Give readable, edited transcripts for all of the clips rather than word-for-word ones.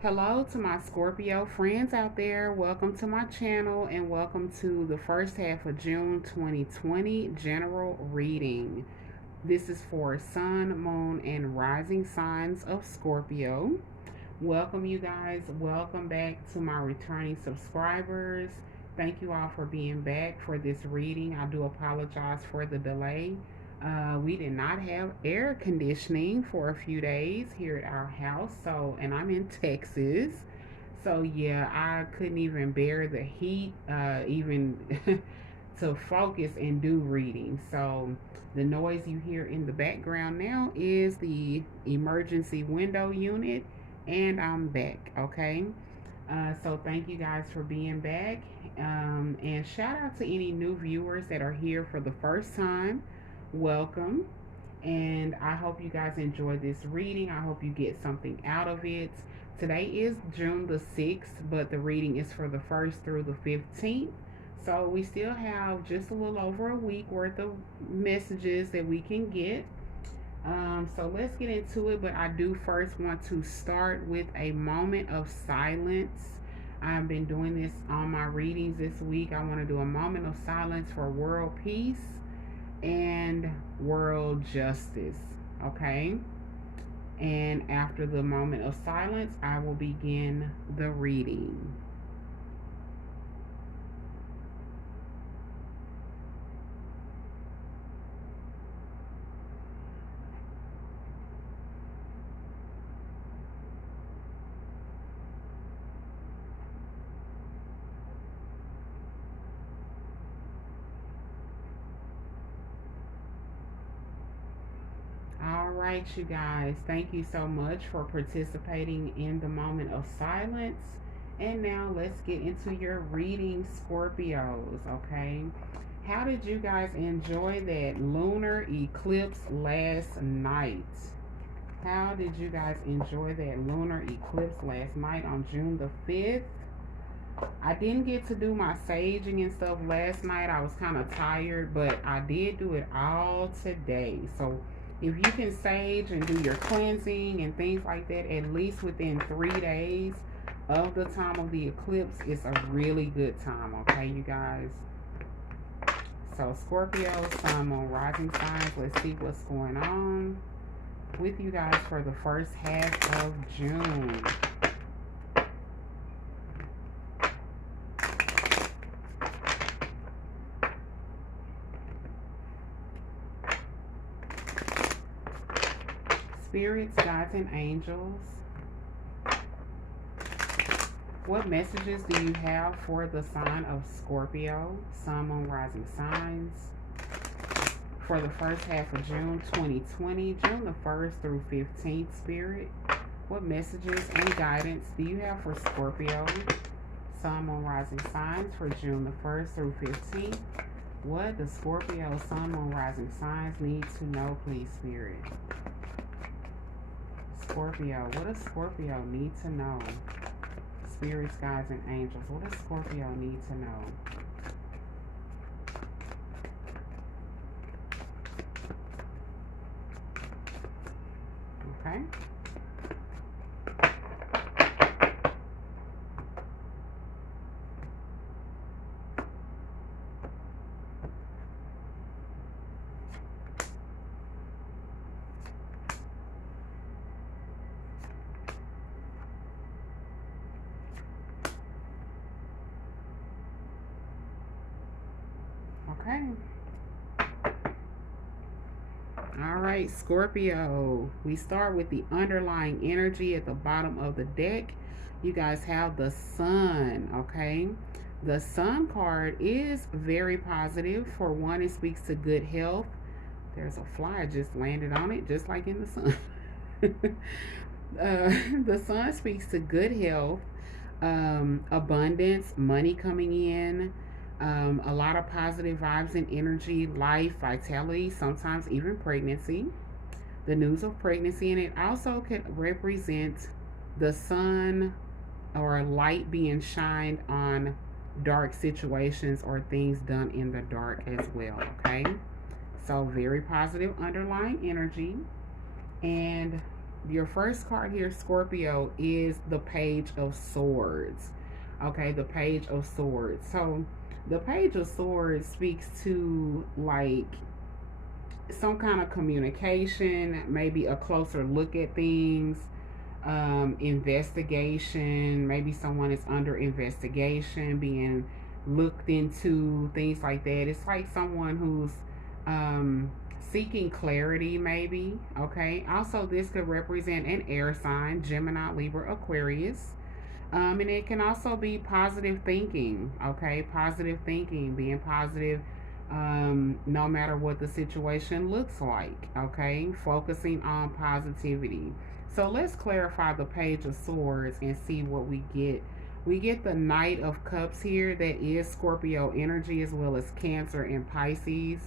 Hello to my Scorpio friends out there. Welcome to my channel and welcome to the first half of June 2020 general reading. This is for Sun, Moon, and Rising signs of Scorpio. Welcome, you guys. Welcome back to my returning subscribers. Thank you all for being back for this reading. I do apologize for the delay. We did not have air conditioning for a few days here at our house, and I'm in Texas. So yeah, I couldn't even bear the heat, even to focus and do reading. So the noise you hear in the background now is the emergency window unit, and I'm back. Okay. So thank you guys for being back. And shout out to any new viewers that are here for the first time. Welcome. And I hope you guys enjoy this reading. I hope you get something out of it. Today is June the 6th, but the reading is for the 1st through the 15th. So we still have just a little over a week worth of messages that we can get. So let's get into it, but I do first want to start with a moment of silence. I've been doing this on my readings this week. I want to do a moment of silence for world peace and world justice. Okay? And after the moment of silence, I will begin the reading. All right, you guys, thank you so much for participating in the moment of silence. And now let's get into your reading, Scorpios, okay? How did you guys enjoy that lunar eclipse last night? How did you guys enjoy that lunar eclipse last night on June the 5th? I didn't get to do my saging and stuff last night. I was kind of tired, but I did do it all today. So if you can sage and do your cleansing and things like that, at least within 3 days of the time of the eclipse, it's a really good time, okay, you guys? So Scorpio, Sun, Moon, Rising signs, let's see what's going on with you guys for the first half of June. Spirits, guides, and angels, what messages do you have for the sign of Scorpio, Sun, Moon, Rising signs for the first half of June 2020, June the 1st through 15th, Spirit? What messages and guidance do you have for Scorpio, Sun, Moon, Rising signs for June the 1st through 15th? What the Scorpio, Sun, Moon, Rising signs need to know, please, Spirit? Scorpio, what does Scorpio need to know? Spirits, guides, and angels, what does Scorpio need to know? Okay. Okay. All right, Scorpio. We start with the underlying energy at the bottom of the deck. You guys have the Sun, okay? The Sun card is very positive. For one, it speaks to good health. There's a fly just landed on it, just like in the sun. The Sun speaks to good health, abundance, money coming in, a lot of positive vibes and energy, life, vitality, sometimes even pregnancy, the news of pregnancy. And it also could represent the sun or light being shined on dark situations or things done in the dark as well, okay? So very positive underlying energy. And Your first card here, Scorpio, is the Page of Swords. Okay, the Page of Swords. So the Page of Swords speaks to like some kind of communication, maybe a closer look at things, investigation. Maybe someone is under investigation, being looked into, things like that. It's like someone who's um, seeking clarity, maybe. Okay. Also, this could represent an air sign: Gemini, Libra, Aquarius. And it can also be positive thinking, okay? Positive thinking, being positive no matter what the situation looks like, okay? Focusing on positivity. So let's clarify the Page of Swords and see what we get. We get the Knight of Cups here, that is Scorpio energy, as well as Cancer and Pisces.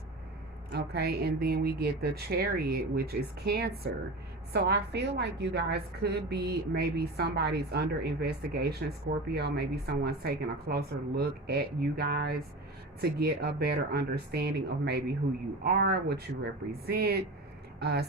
Okay, and then we get the Chariot, which is Cancer. So I feel like you guys could be, maybe somebody's under investigation, Scorpio. Maybe someone's taking a closer look at you guys to get a better understanding of maybe who you are, what you represent,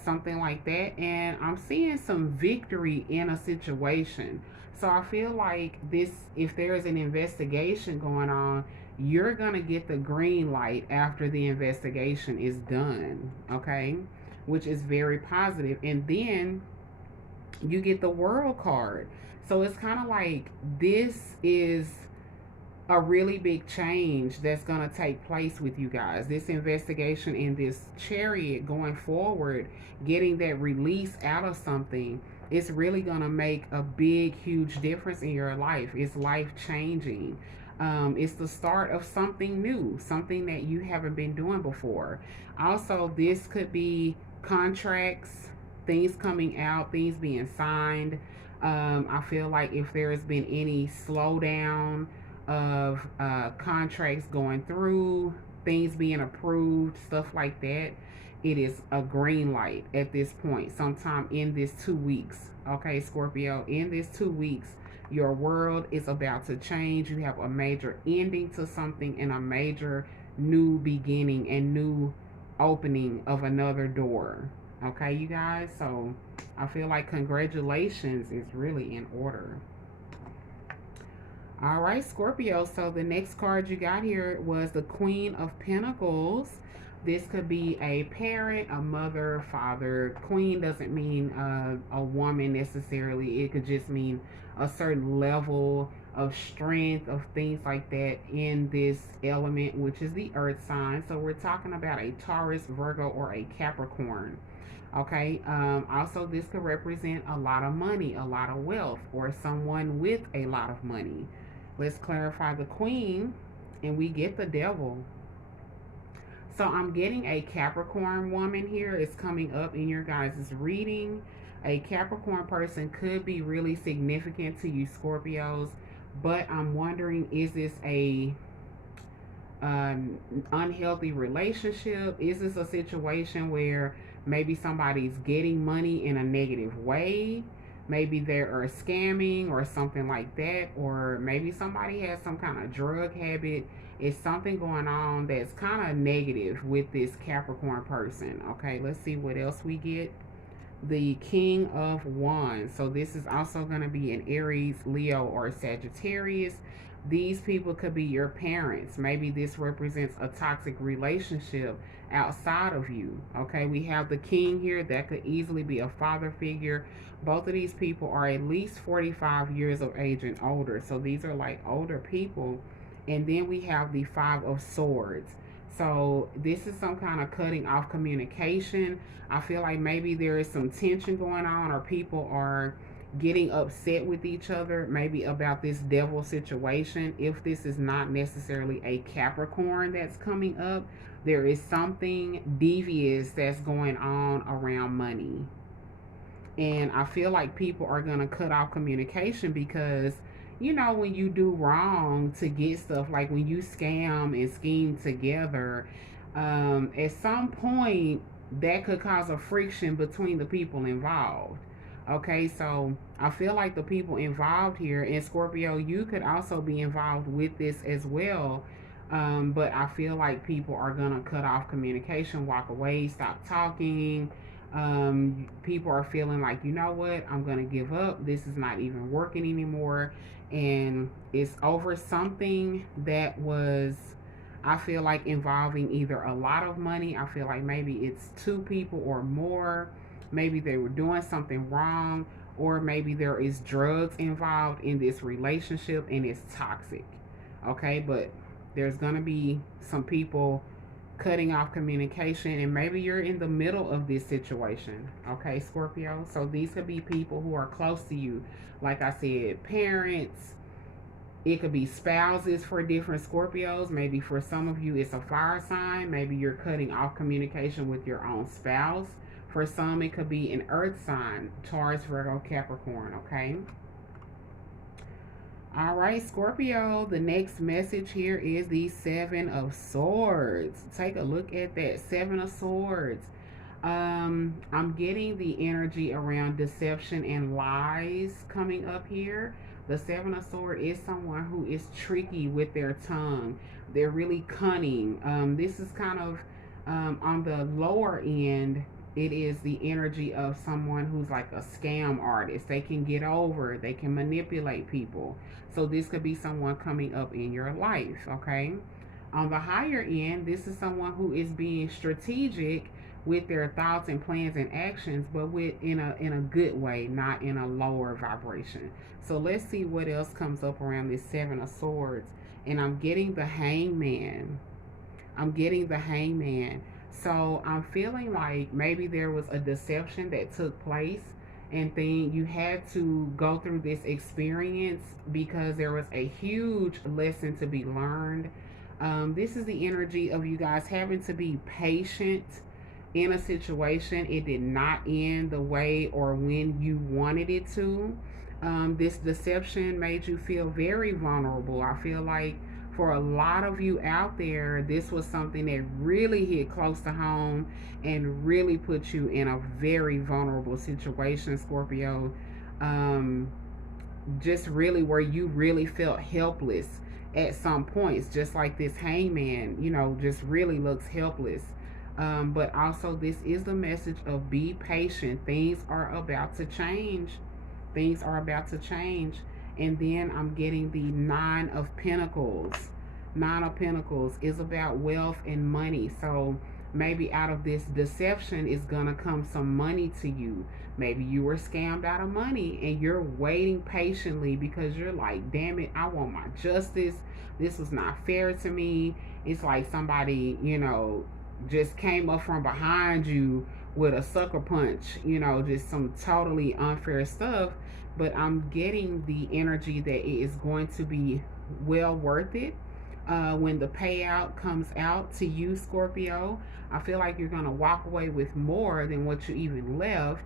something like that. And I'm seeing some victory in a situation. So I feel like this, if there's an investigation going on, you're going to get the green light after the investigation is done, okay? Which is very positive. And then you get the World card. So it's kind of like this is a really big change that's going to take place with you guys. This investigation and this Chariot going forward, getting that release out of something, it's really going to make a big, huge difference in your life. It's life changing. It's the start of something new, something that you haven't been doing before. Also, this could be contracts, things coming out, things being signed. I feel like if there has been any slowdown of contracts going through, things being approved, stuff like that, it is a green light at this point, sometime in this 2 weeks. Okay, Scorpio, in this 2 weeks, your world is about to change. You have a major ending to something and a major new beginning and new opening of another door. Okay, you guys? So I feel like congratulations is really in order. All right, Scorpio. So the next card you got here was the Queen of Pentacles. This could be a parent, a mother, father. Queen doesn't mean a woman necessarily. It could just mean a certain level of strength, of things like that in this element, which is the earth sign. So we're talking about a Taurus, Virgo, or a Capricorn. Okay. Also, this could represent a lot of money, a lot of wealth, or someone with a lot of money. Let's clarify the Queen, and we get the Devil. So I'm getting a Capricorn woman here. It's coming up in your guys' reading. A Capricorn person could be really significant to you, Scorpios. But I'm wondering, is this a unhealthy relationship? Is this a situation where maybe somebody's getting money in a negative way? Maybe they are scamming or something like that. Or maybe somebody has some kind of drug habit. It's something going on that's kind of negative with this Capricorn person. Okay, let's see what else we get. The King of Wands. So this is also going to be an Aries, Leo, or Sagittarius. These people could be your parents. Maybe this represents a toxic relationship outside of you. Okay, we have the King here. That could easily be a father figure. Both of these people are at least 45 years of age and older. So these are like older people. And then we have the Five of Swords. So this is some kind of cutting off communication. I feel like maybe there is some tension going on, or people are getting upset with each other, maybe about this Devil situation. If this is not necessarily a Capricorn that's coming up, there is something devious that's going on around money. And I feel like people are going to cut off communication because, you know, when you do wrong to get stuff, like when you scam and scheme together, at some point that could cause a friction between the people involved. Okay, so I feel like the people involved here, and Scorpio, you could also be involved with this as well. But I feel like people are going to cut off communication, walk away, stop talking, People are feeling like, you know what, I'm gonna give up. This is not even working anymore, and it's over something that was, I feel like, involving either a lot of money. I feel like maybe it's two people or more. Maybe they were doing something wrong, or maybe there is drugs involved in this relationship and it's toxic. Okay, but there's gonna be some people cutting off communication, and maybe you're in the middle of this situation. Okay, Scorpio, so these could be people who are close to you, like I said, parents. It could be spouses for different Scorpios. Maybe for some of you it's a fire sign. Maybe you're cutting off communication with your own spouse. For some it could be an earth sign, Taurus, Virgo, Capricorn. Okay, all right, Scorpio, the next message here is the Seven of Swords. Take a look at that. Seven of Swords. I'm getting the energy around deception and lies coming up here. The Seven of Swords is someone who is tricky with their tongue. They're really cunning. This is kind of on the lower end. It is the energy of someone who's like a scam artist. They can get over, they can manipulate people. So this could be someone coming up in your life, okay? On the higher end, this is someone who is being strategic with their thoughts and plans and actions, but with in a good way, not in a lower vibration. So let's see what else comes up around this Seven of Swords. And I'm getting the Hangman. I'm getting the Hangman. So I'm feeling like maybe there was a deception that took place, and then you had to go through this experience because there was a huge lesson to be learned. This is the energy of you guys having to be patient in a situation. It did not end the way or when you wanted it to. This deception made you feel very vulnerable. I feel like for a lot of you out there, this was something that really hit close to home and really put you in a very vulnerable situation, Scorpio. Just really where you really felt helpless at some points, just like this Hangman, just really looks helpless. But also, this is the message of be patient. Things are about to change. Things are about to change. And then I'm getting the Nine of Pentacles. Nine of Pentacles is about wealth and money. So maybe out of this deception is going to come some money to you. Maybe you were scammed out of money and you're waiting patiently because you're like, damn it, I want my justice. This was not fair to me. It's like somebody, just came up from behind you with a sucker punch, just some totally unfair stuff. But I'm getting the energy that it is going to be well worth it. When the payout comes out to you, Scorpio, I feel like you're going to walk away with more than what you even left.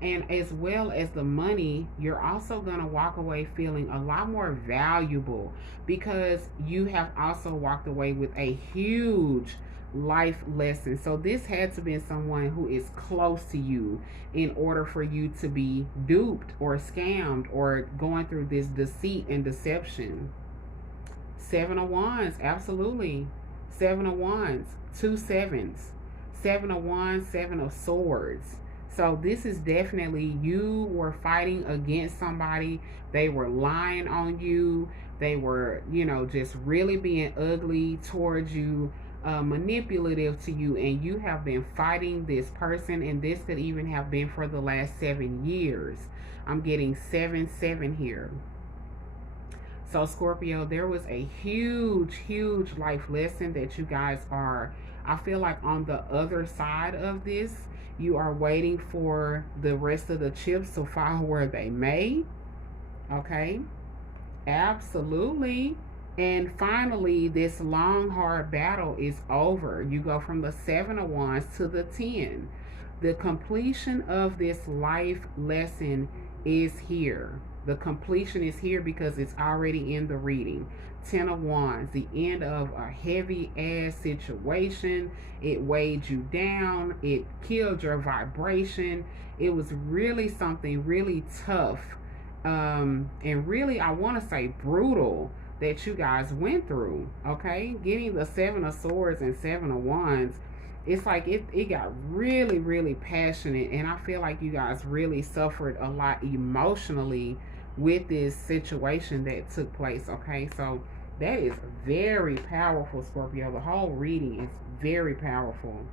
And as well as the money, you're also going to walk away feeling a lot more valuable because you have also walked away with a huge life lesson. So this had to be someone who is close to you in order for you to be duped or scammed or going through this deceit and deception. Seven of Wands, absolutely. Seven of Wands, two sevens. Seven of Wands, Seven of Swords. So this is definitely you were fighting against somebody. They were lying on you. They were, just really being ugly towards you, manipulative to you, and you have been fighting this person, and this could even have been for the last 7 years. I'm getting 7-7 here. So Scorpio, there was a huge life lesson that you guys are, I feel like, on the other side of this. You are waiting for the rest of the chips to fall where they may. Okay, absolutely. And finally, this long, hard battle is over. You go from the Seven of Wands to the 10. The completion of this life lesson is here. The completion is here because it's already in the reading. 10 of Wands, the end of a heavy ass situation. It weighed you down. It killed your vibration. It was really something really tough, and really, I want to say, brutal that you guys went through. Okay, getting the Seven of Swords and Seven of Wands it's like it got really, really passionate, and I feel like you guys really suffered a lot emotionally with this situation that took place. Okay, so that is very powerful, Scorpio. The whole reading is very powerful.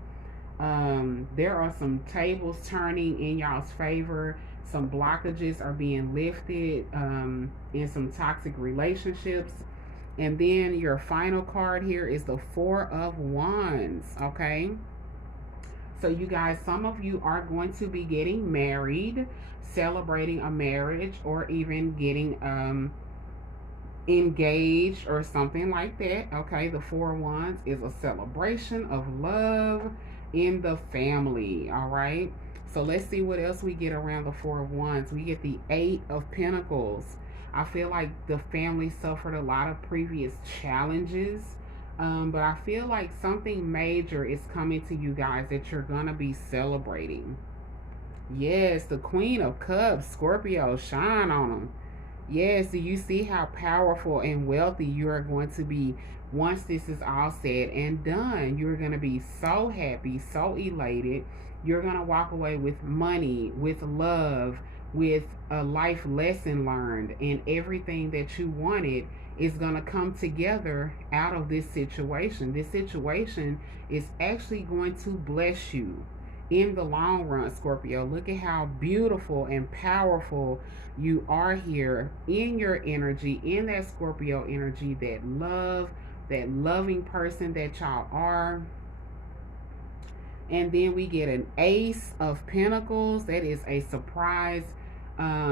There are some tables turning in y'all's favor. Some blockages are being lifted in some toxic relationships. And then your final card here is the Four of Wands. Okay. So, you guys, some of you are going to be getting married, celebrating a marriage, or even getting engaged or something like that. Okay, the Four of Wands is a celebration of love in the family. All right, so let's see what else we get around the Four of Wands. We get the Eight of Pentacles. I feel like the family suffered a lot of previous challenges, but I feel like something major is coming to you guys that you're gonna be celebrating. Yes, the Queen of Cups, Scorpio, shine on them. Yes, do you see how powerful and wealthy you are going to be once this is all said and done? You're going to be so happy, so elated. You're going to walk away with money, with love, with a life lesson learned, and everything that you wanted is going to come together out of this situation. This situation is actually going to bless you in the long run, Scorpio. Look at how beautiful and powerful you are here in your energy, in that Scorpio energy, that love, that loving person that y'all are. And then we get an Ace of Pentacles. That is a surprise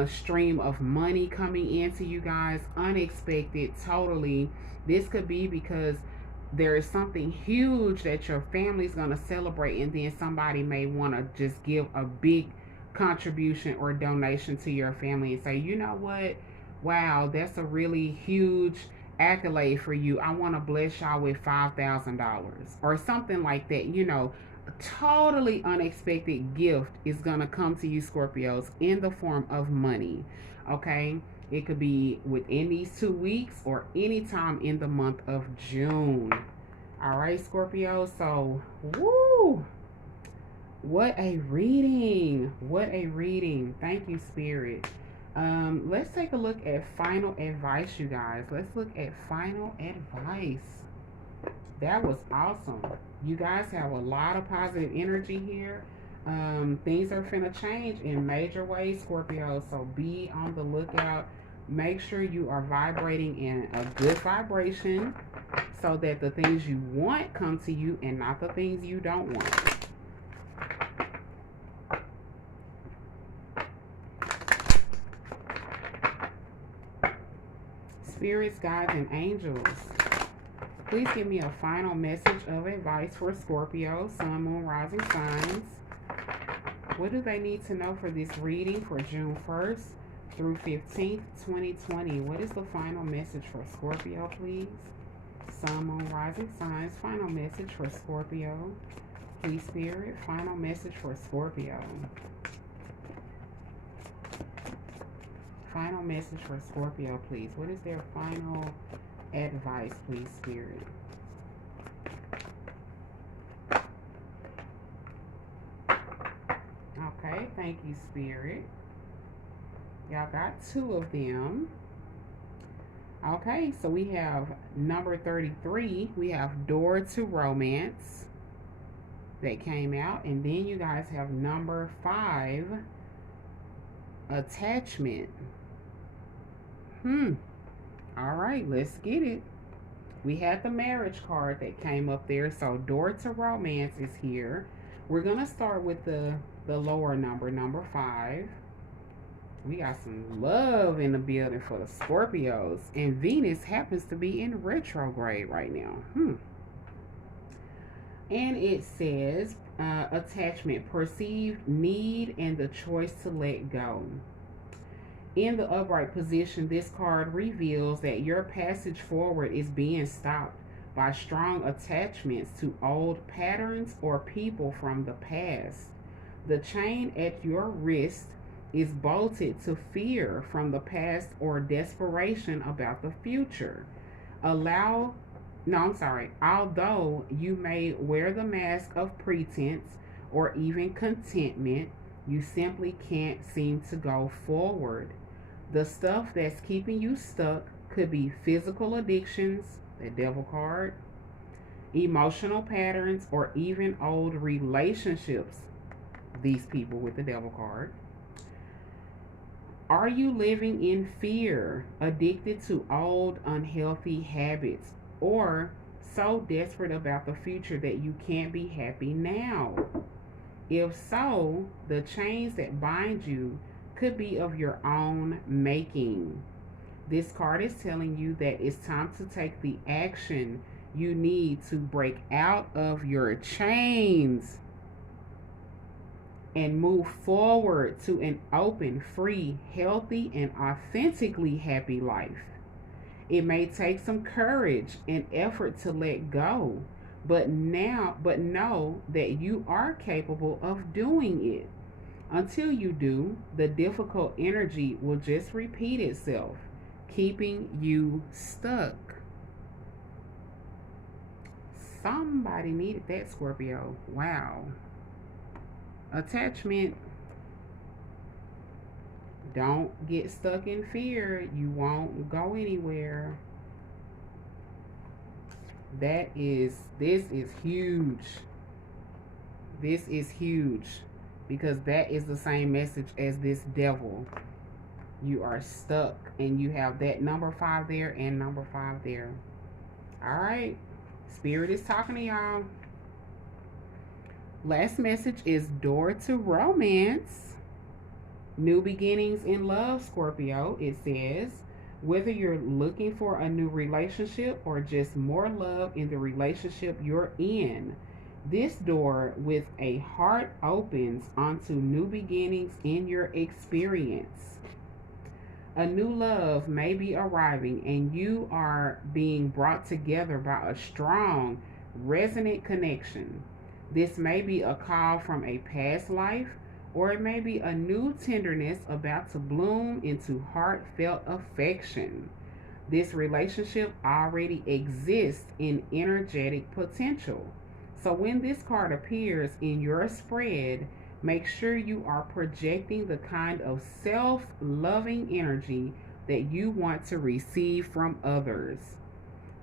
stream of money coming into you guys, unexpected, totally. This could be because there is something huge that your family's going to celebrate, and then somebody may want to just give a big contribution or donation to your family and say, you know what, wow, that's a really huge accolade for you. I want to bless y'all with $5,000 or something like that. You know, a totally unexpected gift is going to come to you, Scorpios, in the form of money. Okay, it could be within these 2 weeks or anytime in the month of June. All right, Scorpio. So, woo! What a reading. What a reading. Thank you, Spirit. Let's take a look at final advice, you guys. Let's look at final advice. That was awesome. You guys have a lot of positive energy here. Things are finna change in major ways, Scorpio. So be on the lookout. Make sure you are vibrating in a good vibration so that the things you want come to you and not the things you don't want. Spirits, guides, and angels, please give me a final message of advice for Scorpio, Sun, Moon, Rising signs. What do they need to know for this reading for June 1st through 15th, 2020? What is the final message for Scorpio, please? Sun, Moon, Rising signs. Final message for Scorpio. Please, Spirit. Final message for Scorpio. Final message for Scorpio, please. What is their final advice, please, Spirit? Okay, thank you, Spirit. Y'all got 2 of them. Okay, so we have number 33. We have Door to Romance that came out. And then you guys have number 5, Attachment. All right, let's get it. We had the marriage card that came up there. So Door to Romance is here. We're going to start with the lower number, number 5. We got some love in the building for the Scorpios. And Venus happens to be in retrograde right now. And it says, attachment, perceived need, and the choice to let go. In the upright position, this card reveals that your passage forward is being stopped by strong attachments to old patterns or people from the past. The chain at your wrist is bolted to fear from the past or desperation about the future. Allow No, I'm sorry. Although you may wear the mask of pretense or even contentment, you simply can't seem to go forward. The stuff that's keeping you stuck could be physical addictions, the devil card, emotional patterns, or even old relationships, these people with the devil card. Are you living in fear, addicted to old unhealthy habits, or so desperate about the future that you can't be happy now? If so, the chains that bind you could be of your own making. This card is telling you that it's time to take the action you need to break out of your chains and move forward to an open, free, healthy, and authentically happy life. It may take some courage and effort to let go, but know that you are capable of doing it. Until you do, the difficult energy will just repeat itself, keeping you stuck. Somebody needed that, Scorpio. Wow. Attachment. Don't get stuck in fear. You won't go anywhere. This is huge. This is huge because that is the same message as this devil. You are stuck and you have that number 5 there and number 5 there. All right. Spirit is talking to y'all. Last message is door to romance. New beginnings in love, Scorpio. It says, whether you're looking for a new relationship or just more love in the relationship you're in, this door with a heart opens onto new beginnings in your experience. A new love may be arriving and you are being brought together by a strong, resonant connection. This may be a call from a past life, or it may be a new tenderness about to bloom into heartfelt affection. This relationship already exists in energetic potential. So when this card appears in your spread, make sure you are projecting the kind of self-loving energy that you want to receive from others.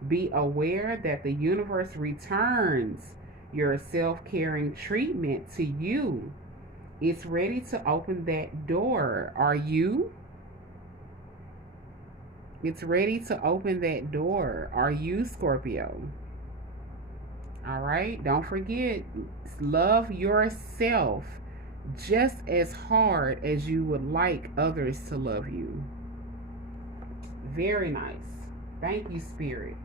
Be aware that the universe returns your self-caring treatment to you. It's ready to open that door. Are you? It's ready to open that door. Are you, Scorpio? All right. Don't forget, love yourself just as hard as you would like others to love you. Very nice. Thank you, Spirit.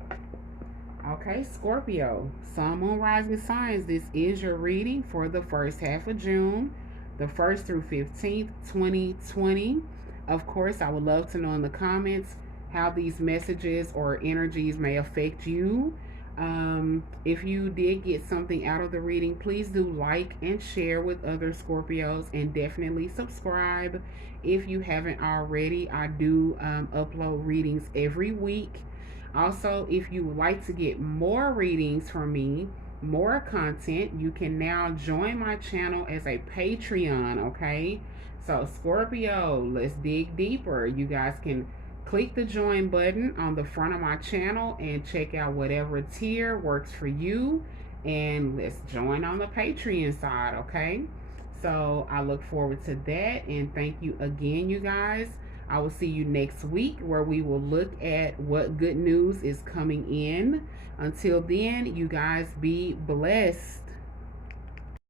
Okay, Scorpio, Sun, Moon, Rising signs. This is your reading for the first half of June, the 1st through 15th, 2020. Of course, I would love to know in the comments how these messages or energies may affect you. If you did get something out of the reading, please do like and share with other Scorpios, and definitely subscribe if you haven't already. I do upload readings every week. Also, if you would like to get more readings from me, more content, you can now join my channel as a Patreon, okay? So, Scorpio, let's dig deeper. You guys can click the join button on the front of my channel and check out whatever tier works for you. And let's join on the Patreon side, okay? So, I look forward to that. And thank you again, you guys. I will see you next week where we will look at what good news is coming in. Until then, you guys be blessed.